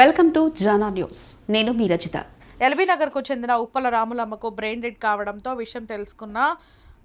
Welcome to Jana news. నేను మీ Rachitha. LB నగర్కు చెందిన Uppala రాములమ్మకు brain dead కావడంతో విషయం తెలుసుకున్న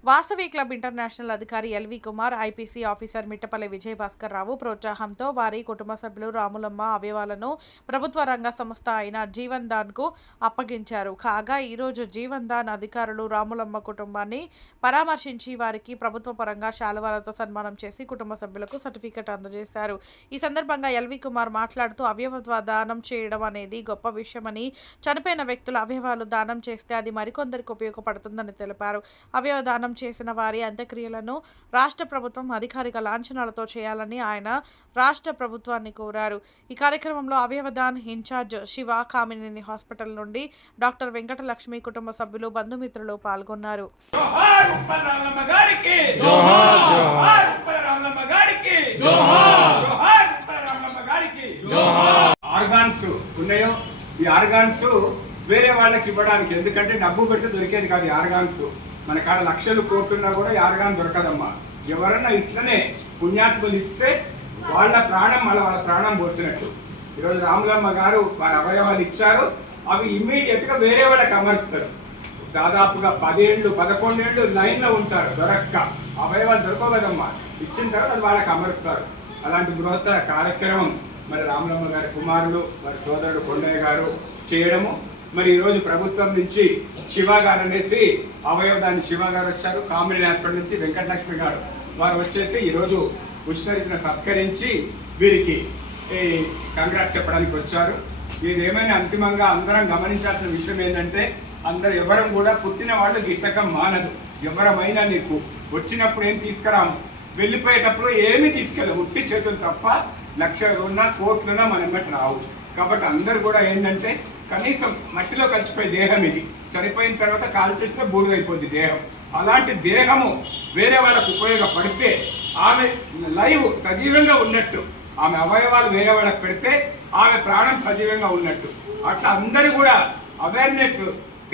వాసవి క్లబ్ ఇంటర్నేషనల్ అధికారి L V Kumar IPC officer Mittapalli Vijay Bhaskar Rao ప్రోత్సాహంతో వారి కుటుంబ సభ్యులు రాములమ్మ అవయవాలను ప్రభుత్వ రంగ సంస్థ అయిన జీవన్ దాన్కు అప్పగించారు. కాగా ఈరోజు జీవన్ దాన్ అధికారులు రాములమ్మ కుటుంబాన్ని పరామర్శించి వారికి ప్రభుత్వ పరంగా శాలువాలతో సన్మానం చేసి కుటుంబ సభ్యులకు సర్టిఫికెట్ అందజేశారు. ఈ సందర్భంగా ఎల్వి కుమార్ మాట్లాడుతూ అవయవ దానం చేయడం అనేది గొప్ప విషయమని చనిపోయిన వ్యక్తుల అవయవాలు దానం చేస్తే అది మరికొందరికి ఉపయోగపడుతుందని తెలిపారు. అవయవ దానం చేసిన వారి అంత్యక్రియలను రాష్ట్ర ప్రభుత్వం అధికారిక లాంఛనాలతో చేయాలని ఆయన రాష్ట్ర ప్రభుత్వాన్ని కోరారు. ఈ కార్యక్రమంలో అవయవదాన్ ఇన్ఛార్జ్ శివ కామినేని హాస్పిటల్ నుండి డాక్టర్ వెంకటలక్ష్మి కుటుంబ సభ్యులు బంధుమిత్రులు పాల్గొన్నారు. ఆర్గాన్స్ ఉన్నాయో? ఈ ఆర్గాన్స్ వేరే వాళ్ళకి ఇవ్వడానికి ఎందుకంటే డబ్బు పెడితే దొరికేది కాదు ఈ ఆర్గాన్స్. మన కాడ లక్షలు కోట్లున్నా కూడా ఈ దొరకదమ్మా. ఎవరన్నా ఇట్లనే పుణ్యాత్ములు ఇస్తే వాళ్ళ ప్రాణం మళ్ళీ వాళ్ళ ప్రాణం పోసినట్టు. ఈరోజు రాములమ్మ గారు వారి అవయవాలు ఇచ్చారు. అవి ఇమ్మీడియట్గా వేరే వాళ్ళకి అమరుస్తారు. దాదాపుగా పదేళ్ళు పదకొండేళ్ళు లైన్లో ఉంటారు దొరక్క. అవయవాలు దొరకవదమ్మా ఇచ్చిన తర్వాత అది వాళ్ళకి అమరుస్తారు. అలాంటి బృహత్తర కార్యక్రమం మరి రామలమ్మ గారి కుమారులు వారి సోదరుడు కొండయ్య గారు చేయడము. మరి ఈరోజు ప్రభుత్వం నుంచి శివ గారు అనేసి అవయవదాన్ని శివ గారు వచ్చారు. కామిడి హాస్పిటల్ నుంచి వెంకటలక్ష్మి గారు. వారు వచ్చేసి ఈరోజు ఉచితరీతిన సత్కరించి వీరికి ఈ కంగ్రాట్ చెప్పడానికి వచ్చారు. ఇది ఏమైనా అంతిమంగా అందరం గమనించాల్సిన విషయం ఏంటంటే అందరు ఎవరం కూడా పుట్టిన వాళ్ళు గిట్టకం మానదు. ఎవరమైనా నీకు వచ్చినప్పుడు ఏం తీసుకురాము? వెళ్ళిపోయేటప్పుడు ఏమీ తీసుకెళ్ళవు ఉట్టి చేతులు తప్ప లక్ష ఉన్నా కోట్లున్నా మన ఎమ్మటి రావు. కాబట్టి అందరు కూడా ఏంటంటే కనీసం మట్టిలో కలిసిపోయే దేహం ఇది. చనిపోయిన తర్వాత కాలు చేసిన బూడిదైపోద్ది దేహం. అలాంటి దేహము వేరే వాళ్ళకు ఉపయోగపడితే ఆమె లైవ్ సజీవంగా ఉన్నట్టు ఆమె అవయవాలు వేరే వాళ్ళకి పెడితే ఆమె ప్రాణం సజీవంగా ఉన్నట్టు. అట్లా అందరూ కూడా అవేర్నెస్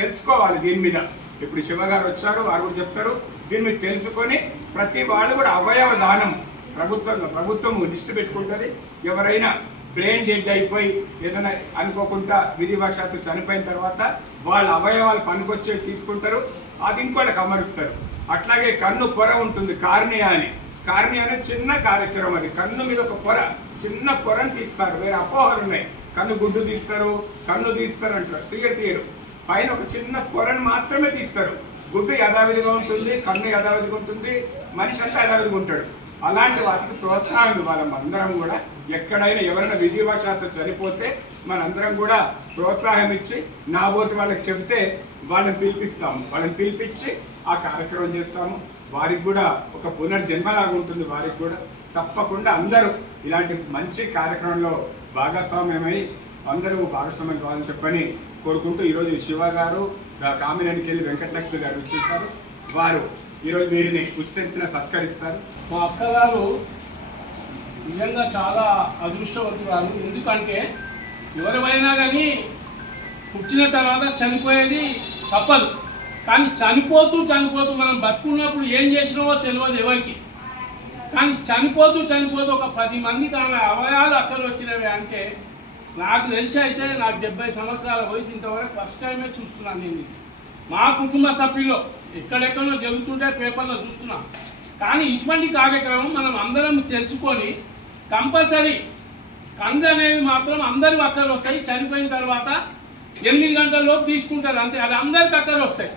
తెలుసుకోవాలి దీని మీద. ఇప్పుడు శివ గారు వచ్చారు వారు కూడా చెప్తారు దీని మీద తెలుసుకొని ప్రతి వాళ్ళు కూడా అవయవ దానం ప్రభుత్వంలో ప్రభుత్వం దిష్టి పెట్టుకుంటుంది. ఎవరైనా బ్రెయిన్ డెడ్ అయిపోయి ఏదైనా అనుకోకుండా విధివశాత్తు చనిపోయిన తర్వాత వాళ్ళ అవయవాలు పనికొచ్చేవి తీసుకుంటారు అది ఇంకోటికి అమరుస్తారు అట్లాగే కన్ను పొర ఉంటుంది కార్నియా అని. కార్నియా అనే చిన్న కార్యక్రమం అది. కన్ను మీద ఒక పొర చిన్న పొరను తీస్తారు వేరే అపోహలు ఉన్నాయి. కన్ను గుడ్డు తీస్తారు కన్ను తీస్తారు అంటారు తీయరు తీయరు. పైన ఒక చిన్న పొరను మాత్రమే తీస్తారు. గుడ్డు యథావిధిగా ఉంటుంది కన్ను యథావిధిగా ఉంటుంది మనిషి అంతా యథావిధిగా ఉంటాడు. అలాంటి వాటికి ప్రోత్సాహం ఇవ్వాలి. అందరం కూడా ఎక్కడైనా ఎవరైనా విధివశాత్తు చనిపోతే మనందరం కూడా ప్రోత్సాహం ఇచ్చి నా వాళ్ళకి చెబితే వాళ్ళని పిలిపిస్తాము. వాళ్ళని పిలిపించి ఆ కార్యక్రమం చేస్తాము. వారికి కూడా ఒక పునర్జన్మలాగా ఉంటుంది వారికి కూడా. తప్పకుండా అందరూ ఇలాంటి మంచి కార్యక్రమంలో భాగస్వామ్యమై అందరూ భాగస్వామ్యం కావాలని చెప్పని కోరుకుంటూ ఈరోజు శివ గారు కామినేనికి వెంకటలక్ష్మి గారు వచ్చేసారు. వారు ఈరోజు వీరిని ఉచిత సత్కరిస్తారు? మా అక్కగారు నిజంగా చాలా అదృష్టవంతురాలు. ఎందుకంటే ఎవరివైనా కానీ పుట్టిన తర్వాత చనిపోయేది తప్పదు. కానీ చనిపోతూ చనిపోతూ మనం బతుకున్నప్పుడు ఏం చేసినావో తెలియదు ఎవరికి. కానీ చనిపోతూ చనిపోతూ ఒక పది మందికి ఆమె అవయాలు అక్కలు వచ్చినవి అంటే నాకు తెలిసి అయితే నాకు డెబ్బై సంవత్సరాల వయసు ఇంతవరకు ఫస్ట్ టైమే చూస్తున్నాను నేను. మా కుటుంబ సభ్యులు ఎక్కడెక్కడో జరుగుతుంటే పేపర్లో చూస్తున్నాం. కానీ ఇటువంటి కార్యక్రమం మనం అందరం తెలుసుకొని కంపల్సరీ కండ్లు అనేవి మాత్రం అందరి అక్కలు వస్తాయి. చనిపోయిన తర్వాత ఎనిమిది గంటల్లో తీసుకుంటారు. అంతే అది అందరికి అక్కలు వస్తాయి.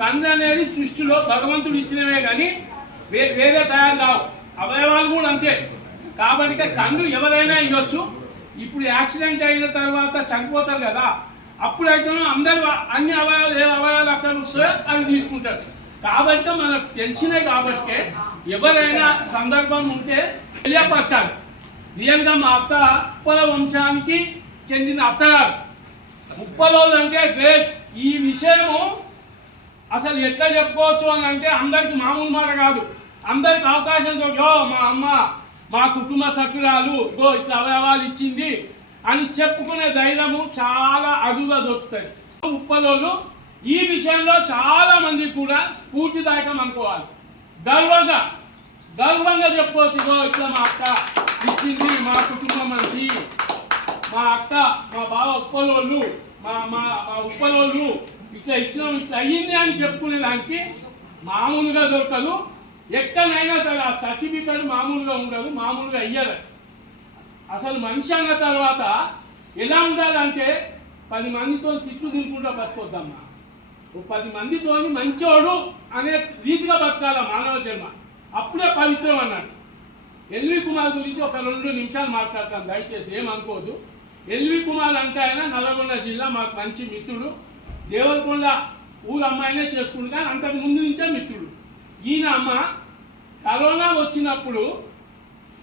కందు అనేది సృష్టిలో భగవంతుడు ఇచ్చినవే కానీ వే వేరే తయారు కావు. అవయవాలు కూడా అంతే. కాబట్టి కండు ఎవరైనా ఇవ్వచ్చు. ఇప్పుడు యాక్సిడెంట్ అయిన తర్వాత చనిపోతారు కదా. అప్పుడైతేనో అందరు అన్ని అవయాలు ఏ అవయాలు అక్కడ వస్తాయో అవి తీసుకుంటారు. కాబట్టి మనకు తెలిసినవి కాబట్టి ఎవరైనా సందర్భం ఉంటే తెలియపరచాలి. రియల్గా మా అత్త ఉప్పల వంశానికి చెందిన అత్తగారు. ఉప్పలోళ్ళు అంటే గ్రేట్. ఈ విషయము అసలు ఎట్లా చెప్పుకోవచ్చు అని అంటే అందరికి మామూలు మాట కాదు. అందరికి అవకాశంతో మా అమ్మ మా కుటుంబ సభ్యురాలు ఇగో ఇట్లా అవయవాలు ఇచ్చింది. అని చెప్పుకునే ధైర్యము చాలా అదుగా దొరుకుతుంది ఉప్పలోళ్ళు ఈ విషయంలో చాలా మంది కూడా స్ఫూర్తిదాయకం అనుకోవాలి. గర్వంగా గర్వంగా చెప్పుకోవచ్చు ఇట్లా మా అక్క ఇచ్చింది మా కుటుంబం నుంచి మా అక్క మా బావ ఉప్పలోళ్ళు మా మా మా ఉప్పలోళ్ళు ఇట్లా ఇచ్చినాం ఇట్లా అయ్యింది అని చెప్పుకునే దానికి మామూలుగా దొరకదు. ఎక్కడైనా సరే ఆ సర్టిఫికెట్ మామూలుగా ఉండదు మామూలుగా అయ్యారు అసలు మనిషి అన్న తర్వాత ఎలా ఉండాలంటే పది మందితో తిట్లు తినుకుంటూ బతుకోద్దమ్మా. ఓ పది మందితోని మంచోడు అనే రీతిగా బతకాల మానవ జన్మ. అప్పుడే పవిత్రం అన్నాడు. ఎల్వి కుమార్ గురించి ఒక రెండు నిమిషాలు మాట్లాడతాను దయచేసి ఏమనుకోదు ఎల్వి కుమార్ అంటే ఆయన నల్గొండ జిల్లా మాకు మంచి మిత్రుడు. దేవరకొండ ఊరు అమ్మాయినే చేసుకుంటాను అంతకు ముందు నుంచే మిత్రుడు. ఈయన అమ్మ కరోనా వచ్చినప్పుడు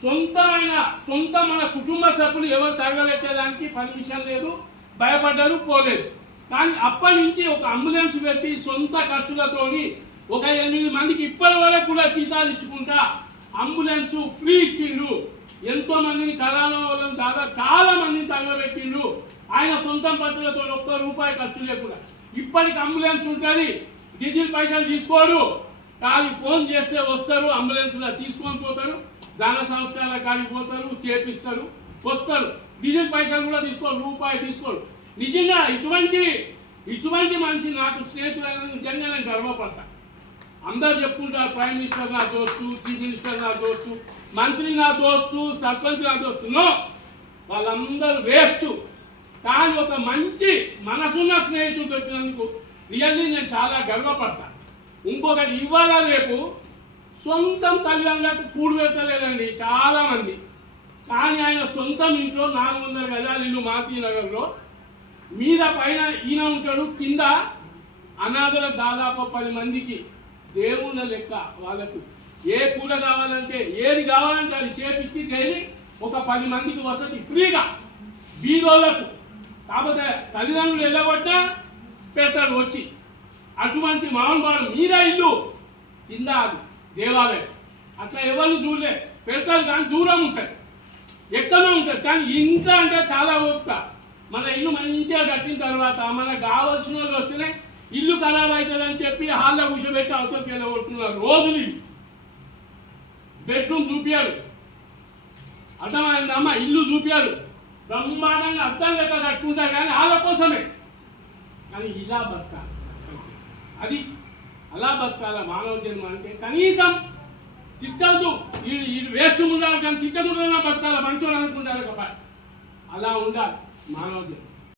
సొంతమైన సొంత మన కుటుంబ సభ్యులు ఎవరు తరగలెట్టేదానికి పర్మిషన్ లేదు భయపడ్డారు పోలేదు. కానీ అప్పటి నుంచి ఒక అంబులెన్స్ పెట్టి సొంత ఖర్చులతోని ఒక ఎనిమిది మందికి ఇప్పటి వరకు కూడా జీతాలు ఇచ్చుకుంటా అంబులెన్స్ ఫ్రీ ఇచ్చిండు. ఎంతో మందిని కరోనా దాదాపు చాలా మందిని తగలబెట్టిండు. ఆయన సొంతం ఖర్చులతో ఒక్క రూపాయి ఖర్చు లేకుండా. ఇప్పటికి అంబులెన్స్ ఉంటుంది. డీజిల్ పైసలు తీసుకోడు. కానీ ఫోన్ చేస్తే వస్తారు అంబులెన్స్లో తీసుకొని పోతారు. దాన సంస్కారాల కాడికి పోతారు చేపిస్తారు వస్తారు. డీజిల్ పైసలు కూడా తీసుకోరు రూపాయి తీసుకోరు. నిజంగా ఇటువంటి ఇటువంటి మనిషి నాకు స్నేహితులైన నిజంగా నేను గర్వపడతా. అందరు చెప్పుకుంటారు ప్రైమ్ మినిస్టర్ నా దోస్తు చీఫ్ మినిస్టర్ నా దోస్తు మంత్రి నా దోస్తు సర్పంచ్ నా దోస్తు. నో! వాళ్ళందరూ వేస్ట్. కానీ ఒక మంచి మనసున్న స్నేహితుడు దొరికినందుకు రియల్లీ నేను చాలా గర్వపడతాను ఇంకొకటి ఇవ్వాలా రేపు? సొంతం తల్లిదండ్రులకు కూడు పెట్టలేదండి చాలామంది. కానీ ఆయన సొంతం ఇంట్లో నాలుగు వందల గజాలు ఇల్లు మాతీ నగర్లో మీద పైన ఈయన ఉంటాడు కింద అనాథుల దాదాపు పది మందికి దేవుళ్ళ లెక్క వాళ్ళకు. ఏ కూర కావాలంటే ఏది కావాలంటే అది చేపించి డైలీ ఒక పది మందికి వసతి ఫ్రీగా బీదోళ్ళకు కాకపోతే తల్లిదండ్రులు వెళ్ళగొట్టా పెడతాడు వచ్చి. అటువంటి మామూలు మీద ఇల్లు కింద అది. దేవాలయం. అట్లా ఎవరు చూడలే. పెడతారు కానీ దూరం ఉంటుంది. ఎక్కడో ఉంటుంది. కానీ ఇంట్లో అంటే చాలా ఓపిక. మన ఇల్లు మంచిగా కట్టిన తర్వాత మనకు కావాల్సిన వాళ్ళు వస్తేనే ఇల్లు ఖరాబ్ అవుతుందని చెప్పి హాల్లో కూర్చోబెట్టి అవతలకి వెళ్ళగొట్టుకున్నారు. రోజులు ఇవి బెడ్రూమ్ చూపించారు అర్థమైందమ్మా ఇల్లు చూపించారు బ్రహ్మాండంగా అర్థం లెక్క కట్టుకుంటారు కానీ వాళ్ళ కోసమే. కానీ ఇలా బతకాలి. అది అలా బతకాల మానవ జన్మ అంటే కనీసం తిట్టద్దు. వీడు వీడు వేస్ట్ ఉండాలి కానీ తిట్టకుండా బతకాల. మంచోడు అనుకుంటారు ఒక అలా ఉండాలి మానవ జన్మ.